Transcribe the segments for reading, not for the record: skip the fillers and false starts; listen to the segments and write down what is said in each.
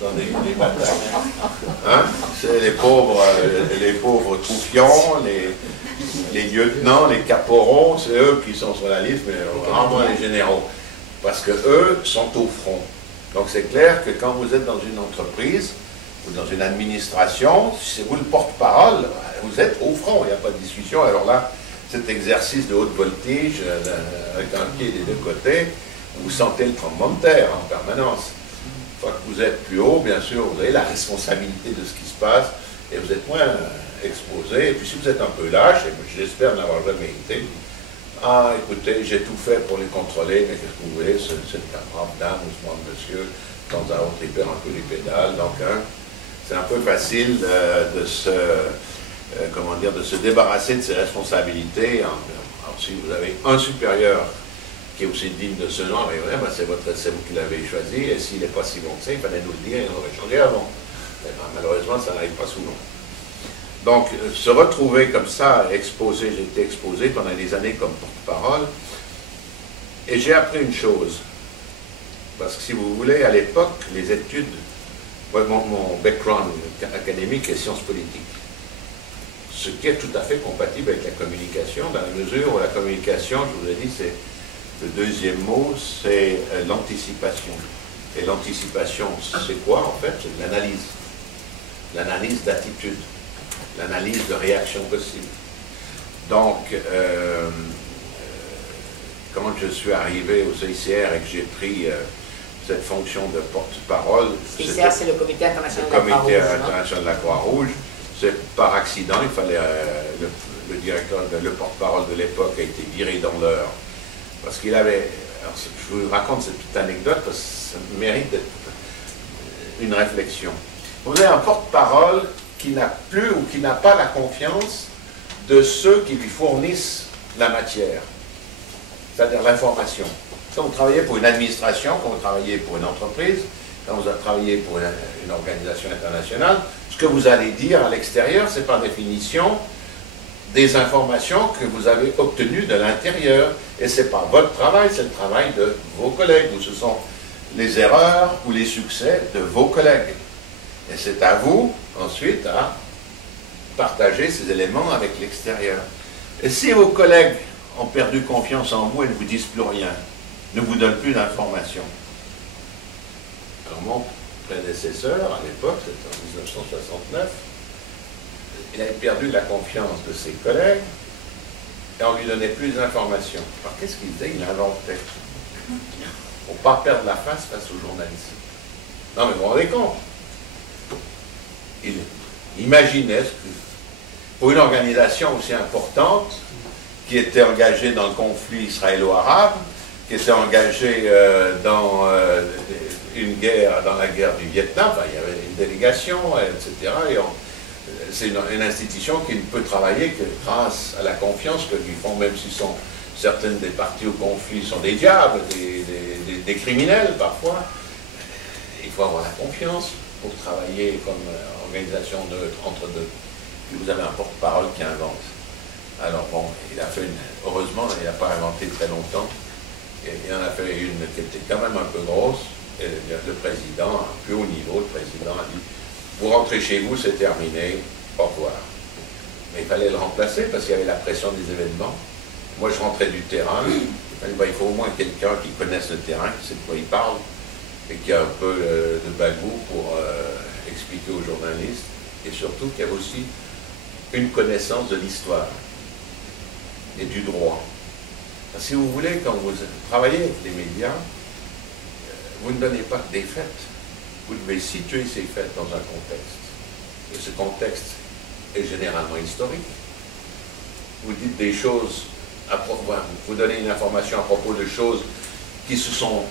dans les batailles. Hein? C'est les pauvres troufions, les lieutenants, les caporaux, c'est eux qui sont sur la liste, mais rarement les généraux. Parce que eux sont au front. Donc c'est clair que quand vous êtes dans une entreprise ou dans une administration, si c'est vous le porte-parole, vous êtes au front, il n'y a pas de discussion. Alors là, cet exercice de haute voltige, avec un pied des deux côtés, vous sentez le tremblement de terre en permanence. Une fois que vous êtes plus haut, bien sûr, vous avez la responsabilité de ce qui se passe et vous êtes moins exposé. Et puis si vous êtes un peu lâche, et j'espère n'avoir jamais été, ah, écoutez, j'ai tout fait pour les contrôler, mais qu'est-ce que vous voulez, c'est un brave dame ou ce brave monsieur, de temps à autre, il perd un peu les pédales. Donc, hein, c'est un peu facile de se débarrasser de ses responsabilités. Alors, si vous avez un supérieur qui est aussi digne de ce nom, ben, c'est vous qui l'avez choisi, et s'il n'est pas si bon que ça, il fallait nous le dire, et on aurait changé avant. Ben, malheureusement, ça n'arrive pas souvent. Donc, se retrouver comme ça, exposé, j'ai été exposé pendant des années comme porte-parole, et j'ai appris une chose, parce que si vous voulez, à l'époque, les études, mon background académique est sciences politiques, ce qui est tout à fait compatible avec la communication, dans la mesure où la communication, je vous ai dit, c'est le deuxième mot, c'est l'anticipation. Et l'anticipation, c'est quoi en fait? C'est l'analyse. L'analyse d'attitude. L'analyse de réaction possible. Donc, quand je suis arrivé au CICR et que j'ai pris cette fonction de porte-parole... CICR, c'est le Comité international de la Croix-Rouge. Le Comité international de la Croix-Rouge. C'est par accident, il fallait... le directeur, le porte-parole de l'époque a été viré dans l'heure. Parce qu'il avait... Alors, je vous raconte cette petite anecdote parce que ça mérite d'être une réflexion. Vous avez un porte-parole qui n'a plus ou qui n'a pas la confiance de ceux qui lui fournissent la matière, c'est-à-dire l'information. Quand vous travaillez pour une administration, quand vous travaillez pour une entreprise, quand vous travaillez pour une organisation internationale, ce que vous allez dire à l'extérieur, c'est par définition des informations que vous avez obtenues de l'intérieur. Et ce n'est pas votre travail, c'est le travail de vos collègues, ou ce sont les erreurs ou les succès de vos collègues. Et c'est à vous, ensuite, à partager ces éléments avec l'extérieur. Et si vos collègues ont perdu confiance en vous et ne vous disent plus rien, ne vous donnent plus d'informations. Alors mon prédécesseur, à l'époque, c'était en 1969, il avait perdu la confiance de ses collègues et on ne lui donnait plus d'informations. Alors qu'est-ce qu'il faisait? Il inventait. Pour ne pas perdre la face aux journalistes. Non mais vous vous rendez compte? Il imaginait ce que, pour une organisation aussi importante, qui était engagée dans le conflit israélo-arabe, qui était engagée dans une guerre, dans la guerre du Vietnam, enfin, il y avait une délégation, etc. C'est une institution qui ne peut travailler que grâce à la confiance que lui font, même si certaines des parties au conflit sont des diables, des criminels parfois. Il faut avoir la confiance pour travailler comme organisation neutre entre deux. Puis vous avez un porte-parole qui invente. Alors bon, heureusement, il n'a pas inventé très longtemps. Il en a fait une qui était quand même un peu grosse. Et le président, à un plus haut niveau, le président a dit « Vous rentrez chez vous, c'est terminé, au revoir ». Mais il fallait le remplacer parce qu'il y avait la pression des événements. Moi, je rentrais du terrain. Il faut au moins quelqu'un qui connaisse le terrain, qui sait de quoi il parle, et qui a un peu de bagou pour expliquer aux journalistes, et surtout qui a aussi une connaissance de l'histoire et du droit. Parce que si vous voulez, quand vous travaillez avec les médias, vous ne donnez pas des faits. Vous devez situer ces faits dans un contexte. Et ce contexte est généralement historique. Vous dites des choses, vous donnez une information à propos de choses qui se sont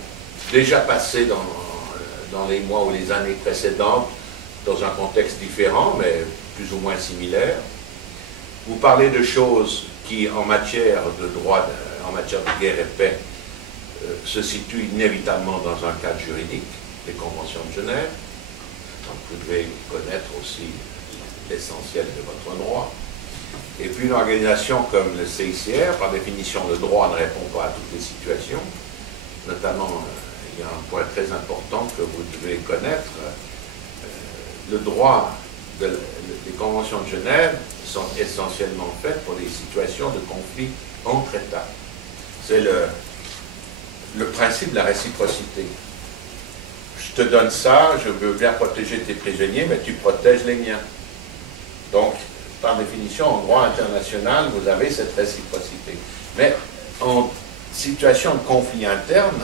déjà passées dans les mois ou les années précédentes, dans un contexte différent, mais plus ou moins similaire. Vous parlez de choses qui, en matière de droit, en matière de guerre et paix, se situent inévitablement dans un cadre juridique, les conventions de Genève. Donc vous devez connaître aussi l'essentiel de votre droit. Et puis une organisation comme le CICR, par définition, le droit ne répond pas à toutes les situations. Notamment, il y a un point très important que vous devez connaître, le droit des conventions de Genève sont essentiellement faites pour des situations de conflit entre États. C'est le principe de la réciprocité. Je te donne ça, je veux bien protéger tes prisonniers, mais tu protèges les miens. Donc, par définition, en droit international, vous avez cette réciprocité. Mais en situation de conflit interne,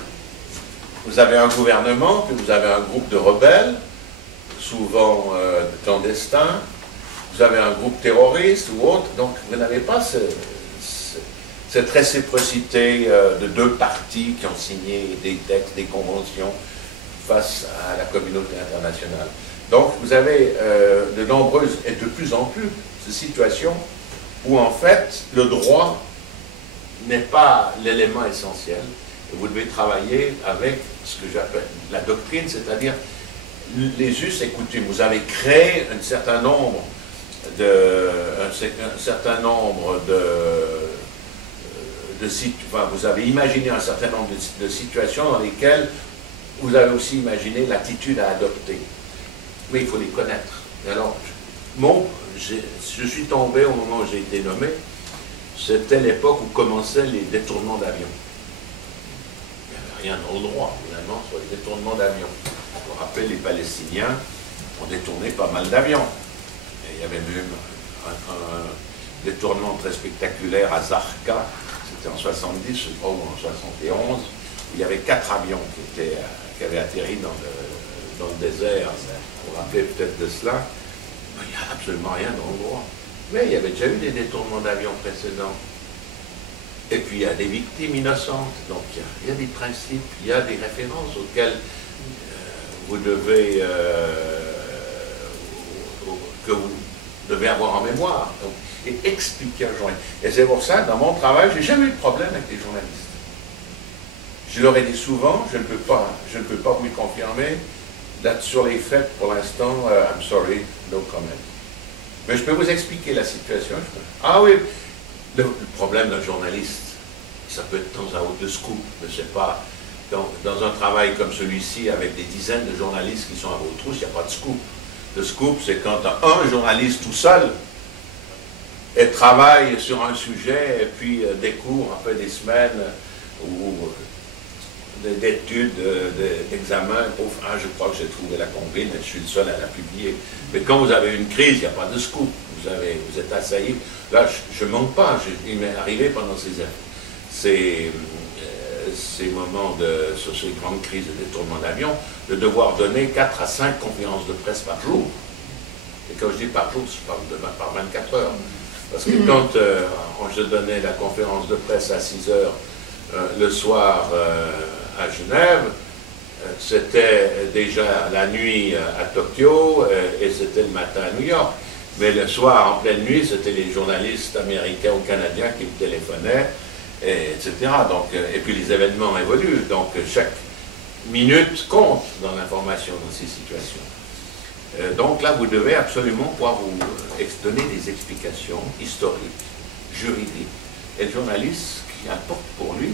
vous avez un gouvernement, puis vous avez un groupe de rebelles, souvent clandestins, vous avez un groupe terroriste ou autre, donc vous n'avez pas cette réciprocité de deux parties qui ont signé des textes, des conventions face à la communauté internationale. Donc vous avez de nombreuses et de plus en plus de situations où en fait le droit n'est pas l'élément essentiel et vous devez travailler avec ce que j'appelle la doctrine, c'est-à-dire les us et coutumes. Vous avez créé un certain nombre vous avez imaginé un certain nombre de situations dans lesquelles vous avez aussi imaginé l'attitude à adopter. Mais il faut les connaître. Et alors, je suis tombé au moment où j'ai été nommé, c'était l'époque où commençaient les détournements d'avions. Il n'y avait rien dans le droit, finalement, sur les détournements d'avions. Je me rappelle, les Palestiniens ont détourné pas mal d'avions. Et il y avait même un détournement très spectaculaire à Zarqa, c'était en 70, je crois, ou en 71, où il y avait 4 avions qui avaient atterri dans le désert. Vous vous rappelez peut-être de cela. Il n'y a absolument rien dans le droit. Mais il y avait déjà eu des détournements d'avions précédents. Et puis il y a des victimes innocentes. Donc il y a des principes, il y a des références auxquelles vous devez que vous devez avoir en mémoire. Donc, et expliquer aux journalistes. Et c'est pour ça, dans mon travail, je n'ai jamais eu de problème avec les journalistes. Je leur ai dit souvent, je ne peux pas vous le confirmer, sur les faits, pour l'instant, I'm sorry, no comment. Mais je peux vous expliquer la situation. Ah oui, le problème d'un journaliste, ça peut être de temps à autre de scoop, mais c'est pas... Dans un travail comme celui-ci, avec des dizaines de journalistes qui sont à vos trousses, il n'y a pas de scoop. Le scoop, c'est quand un journaliste tout seul et travaille sur un sujet et puis découvre après des semaines ou d'études, d'examens, je crois que j'ai trouvé la combine, je suis le seul à la publier. Mais quand vous avez une crise, il n'y a pas de scoop. Vous êtes assailli. Là, je ne manque pas. Il m'est arrivé pendant ces moments sur ces grandes crises de détournement d'avion, de devoir donner 4 à 5 conférences de presse par jour. Et quand je dis par jour, je parle par 24 heures. Parce que quand je donnais la conférence de presse à 6 heures le soir à Genève, c'était déjà la nuit à Tokyo et c'était le matin à New York. Mais le soir, en pleine nuit, c'était les journalistes américains ou canadiens qui me téléphonaient, etc. Donc, et puis les événements évoluent, donc chaque minute compte dans l'information dans ces situations. Donc là, vous devez absolument pouvoir vous donner des explications historiques, juridiques. Et le journaliste, ce qui importe pour lui,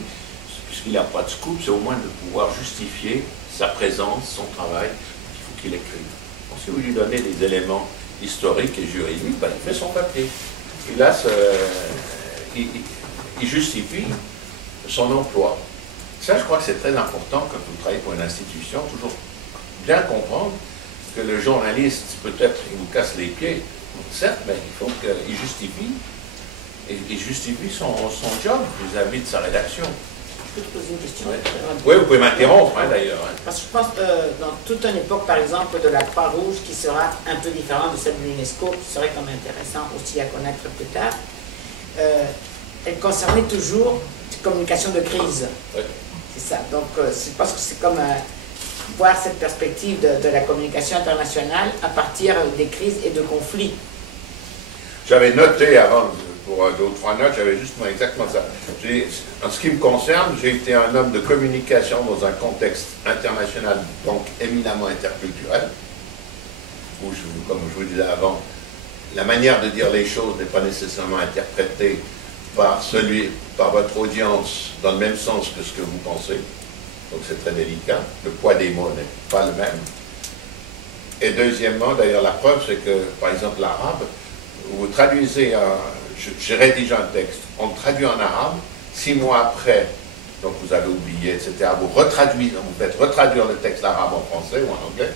puisqu'il n'a pas de scoop, c'est au moins de pouvoir justifier sa présence, son travail, il faut qu'il écrive. Donc, si vous lui donnez des éléments historiques et juridiques, ben, il fait son papier. Et là, il justifie son emploi. Ça, je crois que c'est très important quand vous travaillez pour une institution, toujours bien comprendre que le journaliste, peut-être, il vous casse les pieds, certes, mais il faut qu'il justifie, et il justifie son job vis-à-vis de sa rédaction. Je peux te poser une question? Oui, vous pouvez m'interrompre, hein, d'ailleurs. Parce que je pense que dans toute une époque, par exemple, de la Croix-Rouge, qui sera un peu différente de celle de l'UNESCO, qui serait quand même intéressant aussi à connaître plus tard, elle concernait toujours la communication de crise. Oui. C'est ça. Donc, c'est parce que c'est comme voir cette perspective de la communication internationale à partir des crises et de conflits. J'avais noté avant, pour 2 ou 3 notes, j'avais justement exactement ça. En ce qui me concerne, j'ai été un homme de communication dans un contexte international, donc éminemment interculturel, où, comme je vous disais avant, la manière de dire les choses n'est pas nécessairement interprétée par votre audience dans le même sens que ce que vous pensez. Donc c'est très délicat. Le poids des mots n'est pas le même. Et deuxièmement, d'ailleurs, la preuve, c'est que, par exemple, l'arabe, vous traduisez je rédige un texte, on le traduit en arabe, 6 mois après, donc vous avez oublié, etc., vous faites retraduire le texte arabe en français ou en anglais,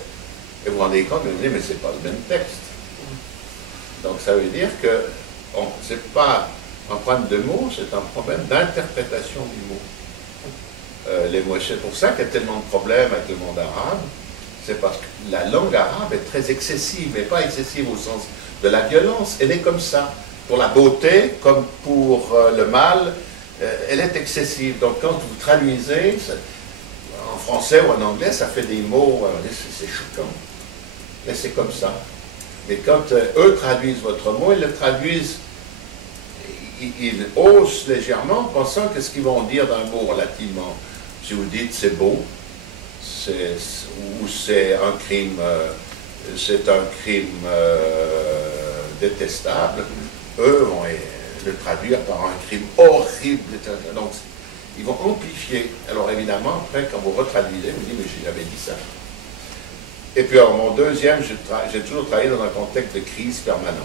et vous vous rendez compte, vous vous dites, mais c'est pas le même texte. Donc ça veut dire que c'est pas un problème de mots, c'est un problème d'interprétation du mot. C'est pour ça qu'il y a tellement de problèmes avec le monde arabe, c'est parce que la langue arabe est très excessive, mais pas excessive au sens de la violence, elle est comme ça. Pour la beauté, comme pour le mal, elle est excessive. Donc quand vous traduisez, en français ou en anglais, ça fait des mots, c'est choquant. Mais c'est comme ça. Mais quand eux traduisent votre mot, ils le traduisent, ils haussent légèrement, pensant que ce qu'ils vont dire d'un mot relativement, si vous dites c'est beau, ou c'est un crime détestable, eux vont le traduire par un crime horrible. Donc, ils vont amplifier. Alors évidemment, après, quand vous retraduisez, vous dites, mais j'avais dit ça. Et puis, alors, mon deuxième, j'ai toujours travaillé dans un contexte de crise permanente.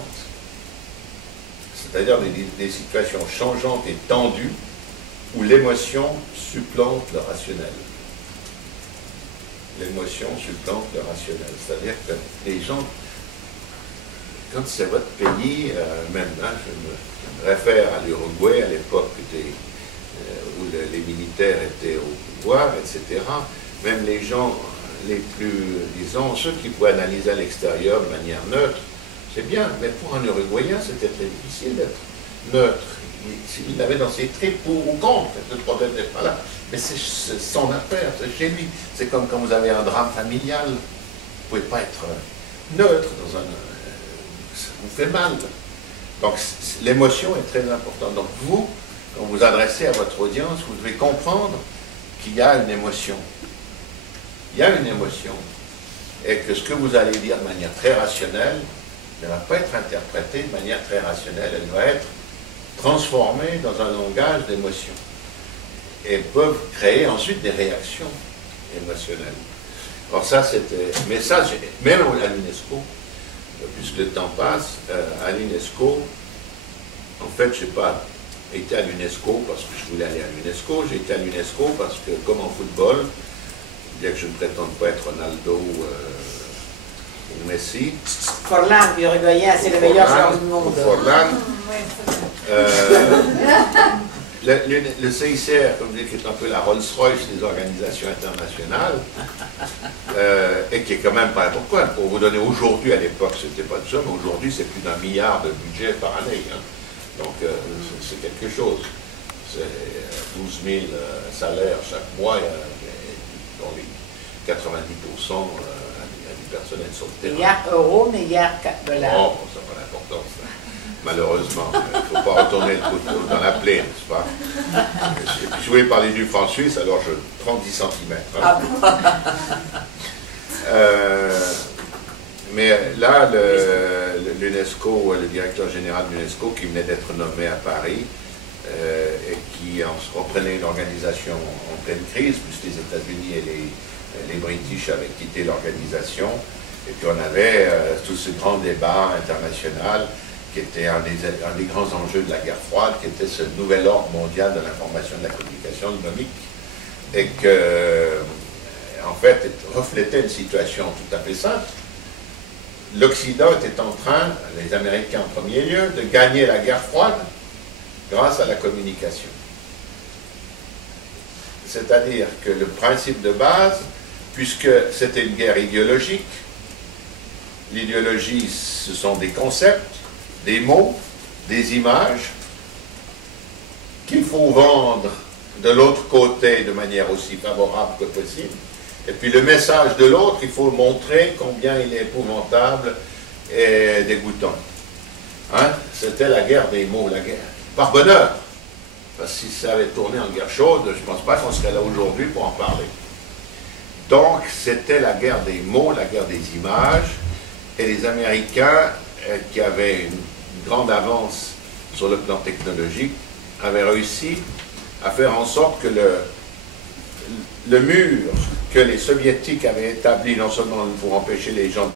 C'est-à-dire des situations changeantes et tendues où l'émotion supplante le rationnel. L'émotion supplante le rationnel. C'est-à-dire que les gens, quand c'est votre pays, même, hein, je me réfère à l'Uruguay, à l'époque où les militaires étaient au pouvoir, etc., même les gens les plus, disons, ceux qui pouvaient analyser à l'extérieur de manière neutre, c'est bien, mais pour un Uruguayen, c'était très difficile d'être neutre. Il avait dans ses tripes pour ou contre, le problème n'est pas là. Mais c'est son affaire, c'est chez lui. C'est comme quand vous avez un drame familial, vous ne pouvez pas être neutre dans un... ça vous fait mal. Donc l'émotion est très importante. Donc vous, quand vous adressez à votre audience, vous devez comprendre qu'il y a une émotion. Il y a une émotion. Et que ce que vous allez dire de manière très rationnelle ne va pas être interprété de manière très rationnelle, elle va être transformée dans un langage d'émotion. Et peuvent créer ensuite des réactions émotionnelles. Alors ça, c'était... Mais ça, même à l'UNESCO, puisque le temps passe, à l'UNESCO, en fait, je n'ai pas été à l'UNESCO parce que je voulais aller à l'UNESCO, j'ai été à l'UNESCO parce que, comme en football, bien que je ne prétende pas être Ronaldo ou Messi. Forlán, uruguayen, c'est le meilleur joueur du monde. Forlán. Le CICR, comme je dis, qui est un peu la Rolls-Royce des organisations internationales, et qui est quand même pas... Pourquoi? Pour vous donner aujourd'hui, à l'époque, c'était pas de ça, mais aujourd'hui, c'est plus d'1 milliard de budget par année. Hein. Donc, c'est quelque chose. C'est 12 000 salaires chaque mois, dont les 90% du personnel sur le terrain. Milliard euros, milliard dollars. Non, ça n'a pas d'importance. Malheureusement, il ne faut pas retourner le couteau dans la plaie, n'est-ce pas? Et puis, je voulais parler du franc suisse, alors je prends 10 cm. Hein. Mais là, l'UNESCO, le directeur général de l'UNESCO, qui venait d'être nommé à Paris, et qui reprenait une organisation en pleine crise, puisque les États-Unis et les British avaient quitté l'organisation, et puis on avait tout ce grand débat international qui était un des grands enjeux de la guerre froide, qui était ce nouvel ordre mondial de l'information et de la communication numérique, et que, en fait, reflétait une situation tout à fait simple. L'Occident était en train, les Américains en premier lieu, de gagner la guerre froide grâce à la communication. C'est-à-dire que le principe de base, puisque c'était une guerre idéologique, l'idéologie, ce sont des concepts, des mots, des images qu'il faut vendre de l'autre côté de manière aussi favorable que possible. Et puis le message de l'autre, il faut montrer combien il est épouvantable et dégoûtant. Hein? C'était la guerre des mots, la guerre. Par bonheur. Parce que si ça avait tourné en guerre chaude, je ne pense pas qu'on serait là aujourd'hui pour en parler. Donc c'était la guerre des mots, la guerre des images, et les Américains, qui avaient une grande avance sur le plan technologique, avaient réussi à faire en sorte que le mur que les Soviétiques avaient établi, non seulement pour empêcher les gens